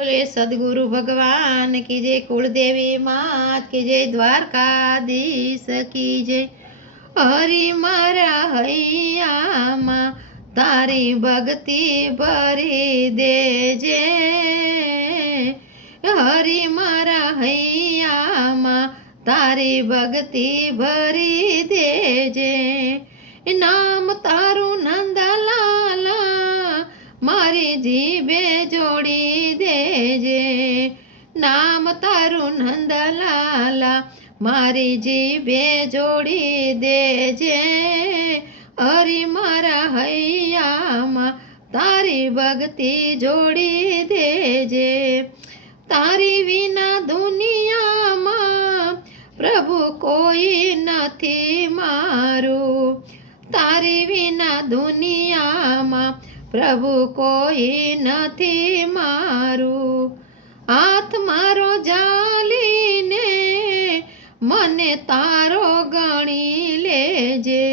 बोले सदगुरु भगवान की जय, कुलदेवी मात की जय, द्वारकाधीश की जय। हरि मारा हैया मां तारी भक्ति भरी देजे। हरि मारा हैया मां तारी भक्ति भरी देजे। नाम तारू नंदलाला मारी जीभे जोड़ी देजे। नाम तारू नंदलाला मारी जीभे जोड़ी देजे। हरि मारा हैया मां तारी भक्ति जोड़ी देजे। तारी विना दुनिया मां प्रभु कोई नहीं मारू। तारी विना दुनिया मां प्रभु कोई नहीं मारू। हाथ मारो जालीने मने तारो गणी लेजे।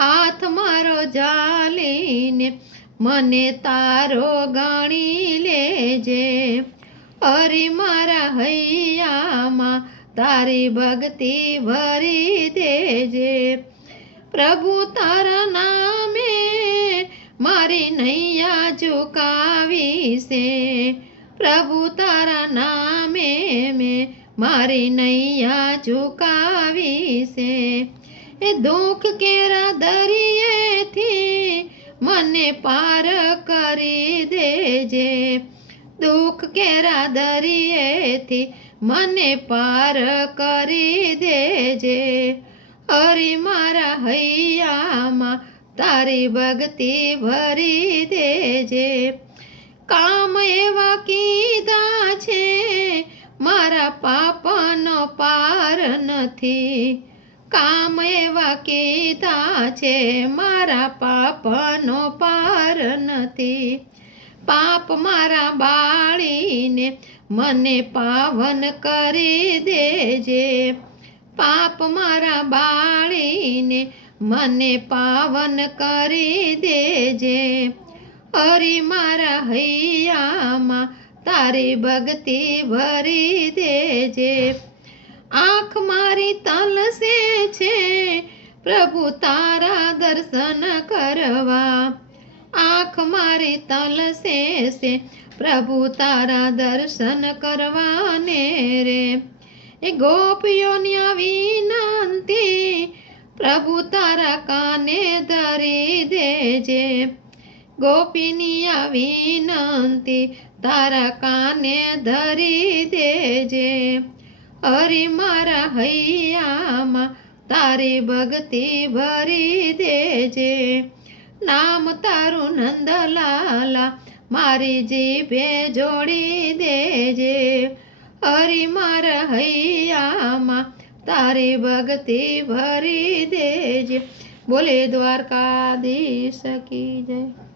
हाथ मारो जालीने मने तारो गणी लेजे। हरि मारा हैया मां तारी भक्ति भरी देजे। प्रभु तारा नामे मारी नैया झुकावी से। प्रभु तारा नामे में मारी नैया झुकावी से। ए दुख केरा दरिये थी मने पार करी देजे। दुख केरा दरिये थी मने पार करी देजे। हरि मारा हैया मां तारी भक्ति भरी देजे। काम एवा कीधा छे मारा पापनो पार नथी। काम एवा कीधा छे मारा पापनो पार नथी। पाप मारा बाळीने मने पावन करी देजे। पाप मारा बाळीने मने पावन करी देजे। हरि मारा हैया मां तारी भक्ति भरी देजे। आँख मारी तलसे छे प्रभु तारा दर्शन करवा। आँख मारी तलसे से प्रभु तारा दर्शन करवाने रे। ए गोपियोनी विनंती प्रभु तारा काने धरी देजे। गोपिनिया विनंती तारा काने धरी देजे। हरि मारा हैया मां तारी भक्ति भरी देजे। नाम तारू नंदलाला मारी जीभे जोड़ी देजे। हरि मारा हैया मां तारी भक्ति भरी देजे। बोले द्वारकाधीश की जय।